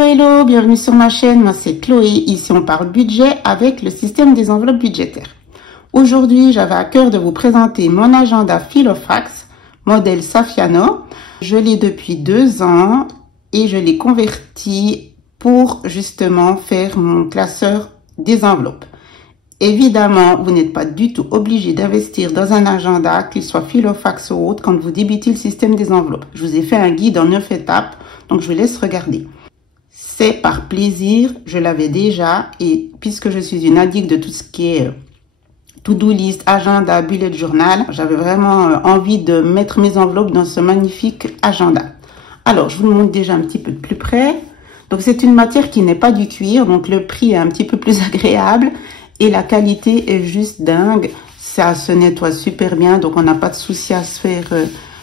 Hello, hello, bienvenue sur ma chaîne, moi c'est Chloé, ici on parle budget avec le système des enveloppes budgétaires. Aujourd'hui, j'avais à cœur de vous présenter mon agenda Filofax, modèle Saffiano. Je l'ai depuis 2 ans et je l'ai converti pour justement faire mon classeur des enveloppes. Évidemment, vous n'êtes pas du tout obligé d'investir dans un agenda, qu'il soit Filofax ou autre, quand vous débutez le système des enveloppes. Je vous ai fait un guide en 9 étapes, donc je vous laisse regarder. C'est par plaisir, je l'avais déjà, et puisque je suis une addict de tout ce qui est to-do list, agenda, bullet journal, j'avais vraiment envie de mettre mes enveloppes dans ce magnifique agenda. Alors, je vous le montre déjà un petit peu de plus près. Donc, c'est une matière qui n'est pas du cuir, donc le prix est un petit peu plus agréable et la qualité est juste dingue. Ça se nettoie super bien, donc on n'a pas de souci à se faire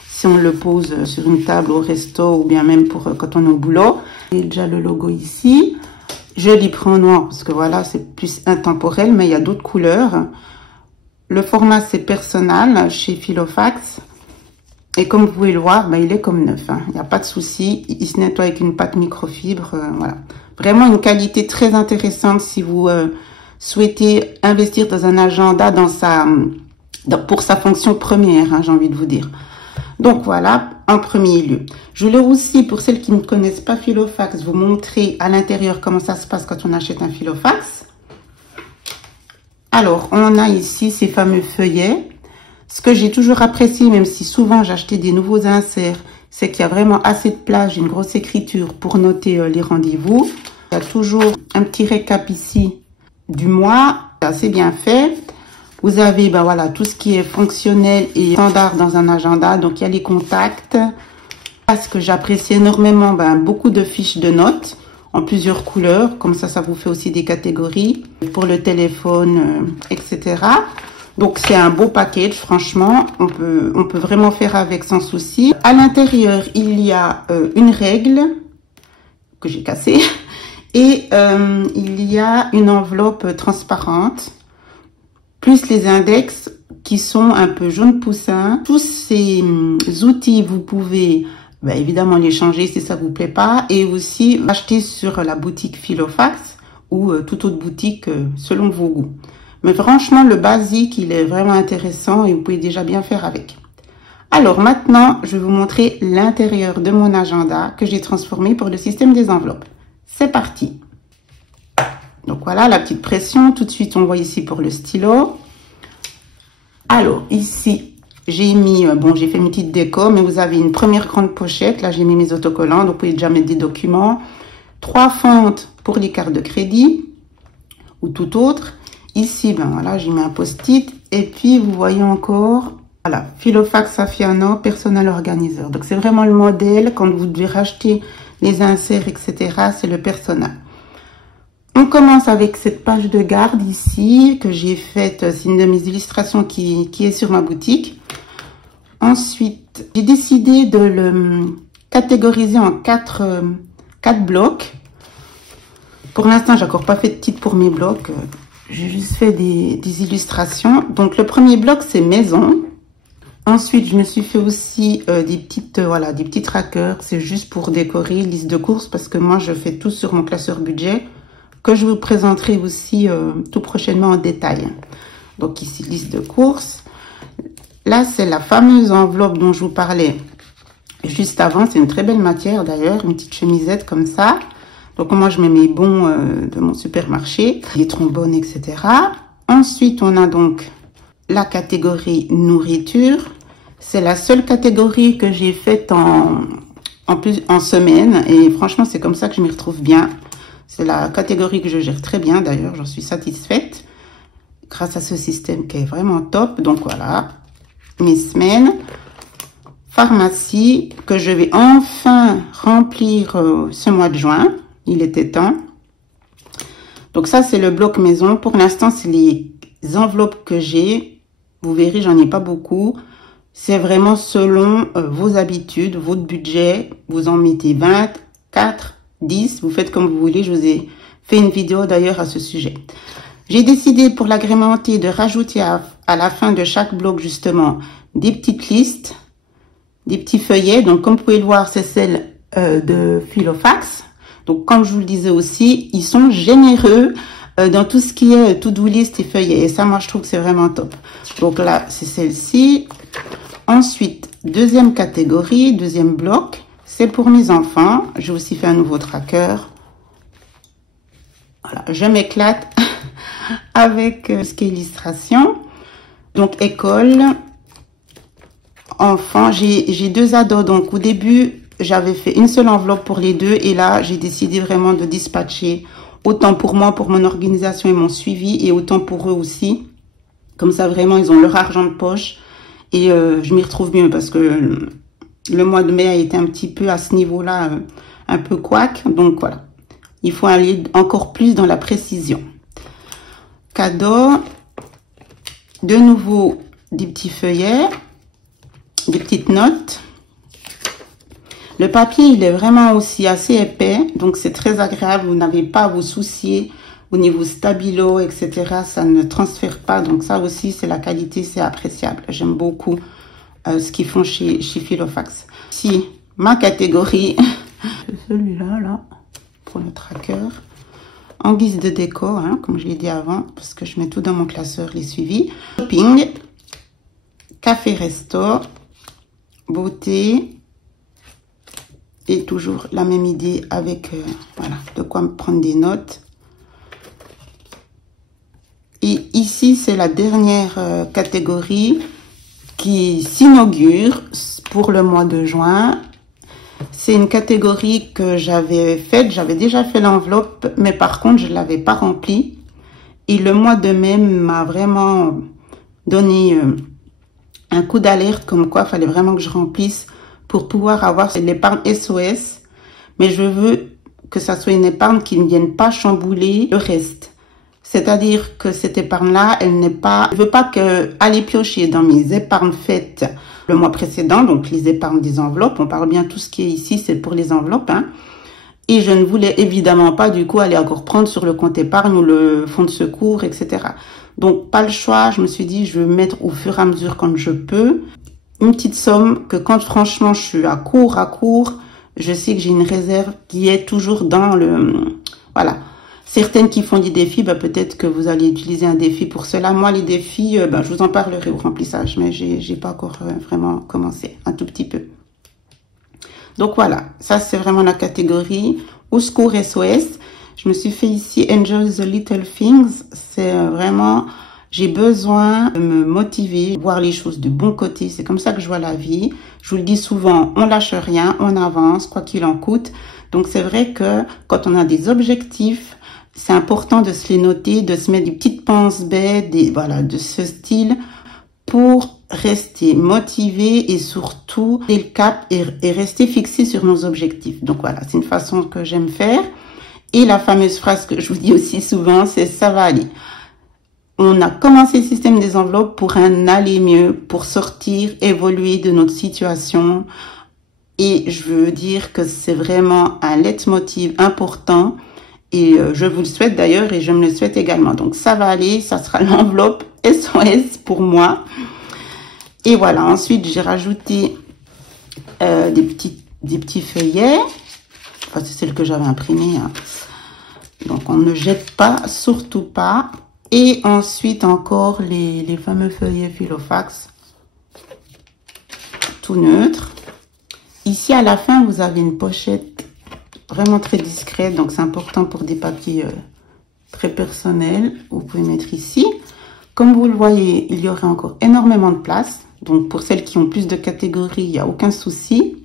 si on le pose sur une table au resto ou bien même pour quand on est au boulot. Il y a déjà le logo ici. Je l'ai pris en noir parce que voilà, c'est plus intemporel, mais il y a d'autres couleurs. Le format, c'est Personnal chez Filofax. Et comme vous pouvez le voir, il est comme neuf. Il n'y a pas de souci. Il se nettoie avec une pâte microfibre. Voilà. Vraiment une qualité très intéressante si vous souhaitez investir dans un agenda pour sa fonction première, j'ai envie de vous dire. Donc voilà, en premier lieu. Je voulais aussi, pour celles qui ne connaissent pas Filofax, vous montrer à l'intérieur comment ça se passe quand on achète un Filofax. Alors, on a ici ces fameux feuillets. Ce que j'ai toujours apprécié, même si souvent j'achetais des nouveaux inserts, c'est qu'il y a vraiment assez de place, j'ai une grosse écriture pour noter les rendez-vous. Il y a toujours un petit récap ici du mois, assez bien fait. Vous avez voilà, tout ce qui est fonctionnel et standard dans un agenda. Donc, il y a les contacts. Ce que j'apprécie énormément, beaucoup de fiches de notes en plusieurs couleurs. Comme ça vous fait aussi des catégories pour le téléphone, etc. Donc, c'est un beau package, franchement. On peut vraiment faire avec sans souci. À l'intérieur, il y a une règle que j'ai cassée. Et il y a une enveloppe transparente. Plus les index qui sont un peu jaune poussin. Tous ces outils, vous pouvez évidemment les changer si ça vous plaît pas. Et aussi acheter sur la boutique Filofax ou toute autre boutique selon vos goûts. Mais franchement, le basique, il est vraiment intéressant et vous pouvez déjà bien faire avec. Alors maintenant, je vais vous montrer l'intérieur de mon agenda que j'ai transformé pour le système des enveloppes. C'est parti! Donc voilà, la petite pression. Tout de suite, on voit ici pour le stylo. Alors, ici, j'ai mis, j'ai fait une petite déco, mais vous avez une première grande pochette. Là, j'ai mis mes autocollants, donc vous pouvez déjà mettre des documents. 3 fentes pour les cartes de crédit ou tout autre. Ici, voilà, j'ai mis un post-it. Et puis, vous voyez encore, voilà, Filofax Saffiano, Personnal Organizer. Donc, c'est vraiment le modèle. Quand vous devez racheter les inserts, etc., c'est le Personnal. On commence avec cette page de garde ici que j'ai faite, c'est une de mes illustrations qui est sur ma boutique. Ensuite, j'ai décidé de le catégoriser en 4 blocs. Pour l'instant, j'ai encore pas fait de titre pour mes blocs. J'ai juste fait des illustrations. Donc, le premier bloc, c'est maison. Ensuite, je me suis fait aussi des petits trackers. C'est juste pour décorer, liste de courses, parce que moi, je fais tout sur mon classeur budget, que je vous présenterai aussi tout prochainement en détail. Donc ici, liste de courses. Là, c'est la fameuse enveloppe dont je vous parlais juste avant. C'est une très belle matière d'ailleurs, une petite chemisette comme ça. Donc moi, je mets mes bons de mon supermarché, les trombones, etc. Ensuite, on a donc la catégorie nourriture. C'est la seule catégorie que j'ai faite en semaine. Et franchement, c'est comme ça que je m'y retrouve bien. C'est la catégorie que je gère très bien, d'ailleurs, j'en suis satisfaite grâce à ce système qui est vraiment top. Donc voilà, mes semaines. Pharmacie, que je vais enfin remplir ce mois de juin. Il était temps. Donc ça, c'est le bloc maison. Pour l'instant, c'est les enveloppes que j'ai. Vous verrez, j'en ai pas beaucoup. C'est vraiment selon vos habitudes, votre budget. Vous en mettez 20, 4, 10, vous faites comme vous voulez. Je vous ai fait une vidéo d'ailleurs à ce sujet. J'ai décidé pour l'agrémenter de rajouter à la fin de chaque bloc justement des petites listes, des petits feuillets. Donc comme vous pouvez le voir, c'est celle de Filofax. Donc, comme je vous le disais aussi, ils sont généreux dans tout ce qui est to-do list et feuillet. Et ça, moi, je trouve que c'est vraiment top. Donc là, c'est celle-ci. Ensuite, deuxième catégorie, deuxième bloc, c'est pour mes enfants. J'ai aussi fait un nouveau tracker. Voilà, je m'éclate avec ce qui est illustration. Donc, école, enfants. J'ai deux ados. Donc, au début, j'avais fait une seule enveloppe pour les deux. Et là, j'ai décidé vraiment de dispatcher autant pour moi, pour mon organisation et mon suivi, et autant pour eux aussi. Comme ça, vraiment, ils ont leur argent de poche. Et je m'y retrouve mieux parce que le mois de mai a été un petit peu à ce niveau-là, un peu couac. Donc, voilà. Il faut aller encore plus dans la précision. Cadeau. De nouveau, des petits feuillets. Des petites notes. Le papier, il est vraiment aussi assez épais. Donc, c'est très agréable. Vous n'avez pas à vous soucier au niveau stabilo, etc. Ça ne transfère pas. Donc, ça aussi, c'est la qualité, c'est appréciable. J'aime beaucoup ce qu'ils font chez Filofax. Si, ma catégorie, celui-là, là, pour le tracker, en guise de déco, hein, comme je l'ai dit avant, parce que je mets tout dans mon classeur, les suivis. Shopping, café resto, beauté, et toujours la même idée avec, voilà, de quoi me prendre des notes. Et ici, c'est la dernière catégorie qui s'inaugure pour le mois de juin. C'est une catégorie que j'avais faite, j'avais déjà fait l'enveloppe, mais par contre, je ne l'avais pas remplie. Et le mois de mai m'a vraiment donné un coup d'alerte, comme quoi il fallait vraiment que je remplisse pour pouvoir avoir l'épargne SOS. Mais je veux que ça soit une épargne qui ne vienne pas chambouler le reste. C'est-à-dire que cette épargne-là, elle n'est pas... Je veux pas aller piocher dans mes épargnes faites le mois précédent, donc les épargnes des enveloppes. On parle bien, tout ce qui est ici, c'est pour les enveloppes. Hein. Et je ne voulais évidemment pas, du coup, aller encore prendre sur le compte épargne ou le fonds de secours, etc. Donc, pas le choix. Je me suis dit, je vais mettre au fur et à mesure quand je peux une petite somme que quand, franchement, je suis à court, je sais que j'ai une réserve qui est toujours dans le... Voilà. Certaines qui font des défis, bah, peut-être que vous allez utiliser un défi pour cela. Moi, les défis, bah, je vous en parlerai au remplissage, mais j'ai pas encore vraiment commencé, un tout petit peu. Donc voilà, ça c'est vraiment la catégorie au secours SOS. Je me suis fait ici Enjoy the Little Things. C'est vraiment, j'ai besoin de me motiver, voir les choses du bon côté. C'est comme ça que je vois la vie. Je vous le dis souvent, on lâche rien, on avance, quoi qu'il en coûte. Donc c'est vrai que quand on a des objectifs, c'est important de se les noter, de se mettre des petites pense-bêtes, voilà, de ce style, pour rester motivé et surtout le cap et rester fixé sur nos objectifs. Donc voilà, c'est une façon que j'aime faire. Et la fameuse phrase que je vous dis aussi souvent, c'est ça va aller. On a commencé le système des enveloppes pour un aller mieux, pour sortir, évoluer de notre situation. Et je veux dire que c'est vraiment un leitmotiv important. Et je vous le souhaite d'ailleurs et je me le souhaite également. Donc ça va aller, ça sera l'enveloppe SOS pour moi. Et voilà, ensuite j'ai rajouté des petits feuillets. Enfin, c'est celle que j'avais imprimée. Hein. Donc on ne jette pas, surtout pas. Et ensuite encore les fameux feuillets Filofax. Tout neutre. Ici à la fin, vous avez une pochette vraiment très discrète, donc c'est important pour des papiers très personnels. Vous pouvez mettre ici. Comme vous le voyez, il y aurait encore énormément de place. Donc pour celles qui ont plus de catégories, il n'y a aucun souci.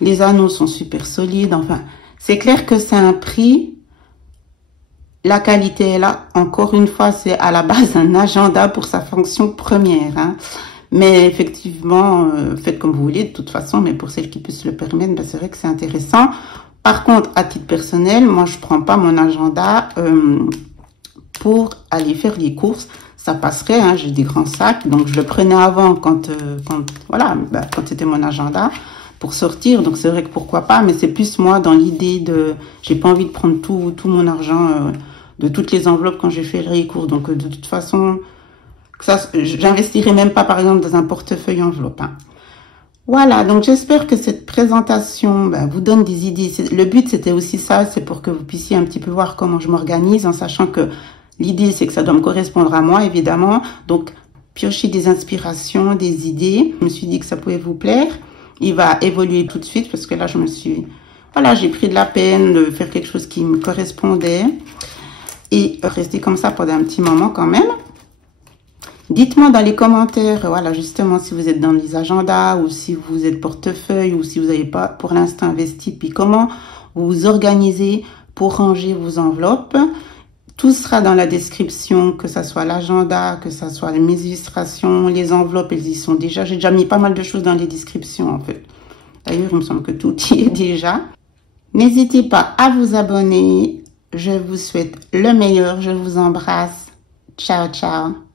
Les anneaux sont super solides. Enfin, c'est clair que c'est un prix. La qualité est là. Encore une fois, c'est à la base un agenda pour sa fonction première. Hein. Mais effectivement, faites comme vous voulez de toute façon, mais pour celles qui puissent le permettre, ben, c'est vrai que c'est intéressant. Par contre, à titre personnel, moi, je prends pas mon agenda pour aller faire les courses. Ça passerait, hein, j'ai des grands sacs, donc je le prenais avant quand c'était mon agenda pour sortir. Donc c'est vrai que pourquoi pas, mais c'est plus moi dans l'idée de, j'ai pas envie de prendre tout mon argent de toutes les enveloppes quand j'ai fait les courses. Donc de toute façon... Ça, j'investirai même pas, par exemple, dans un portefeuille enveloppe. Hein. Voilà, donc j'espère que cette présentation vous donne des idées. Le but, c'était aussi ça, c'est pour que vous puissiez un petit peu voir comment je m'organise, en sachant que l'idée, c'est que ça doit me correspondre à moi, évidemment. Donc, piocher des inspirations, des idées. Je me suis dit que ça pouvait vous plaire. Il va évoluer tout de suite, parce que là, voilà, j'ai pris de la peine de faire quelque chose qui me correspondait. Et rester comme ça pendant un petit moment quand même. Dites-moi dans les commentaires, voilà, justement, si vous êtes dans les agendas ou si vous êtes portefeuille ou si vous n'avez pas pour l'instant investi, puis comment vous vous organisez pour ranger vos enveloppes. Tout sera dans la description, que ce soit l'agenda, que ce soit les illustrations, les enveloppes, elles y sont déjà. J'ai déjà mis pas mal de choses dans les descriptions, en fait. D'ailleurs, il me semble que tout y est déjà. N'hésitez pas à vous abonner. Je vous souhaite le meilleur. Je vous embrasse. Ciao, ciao.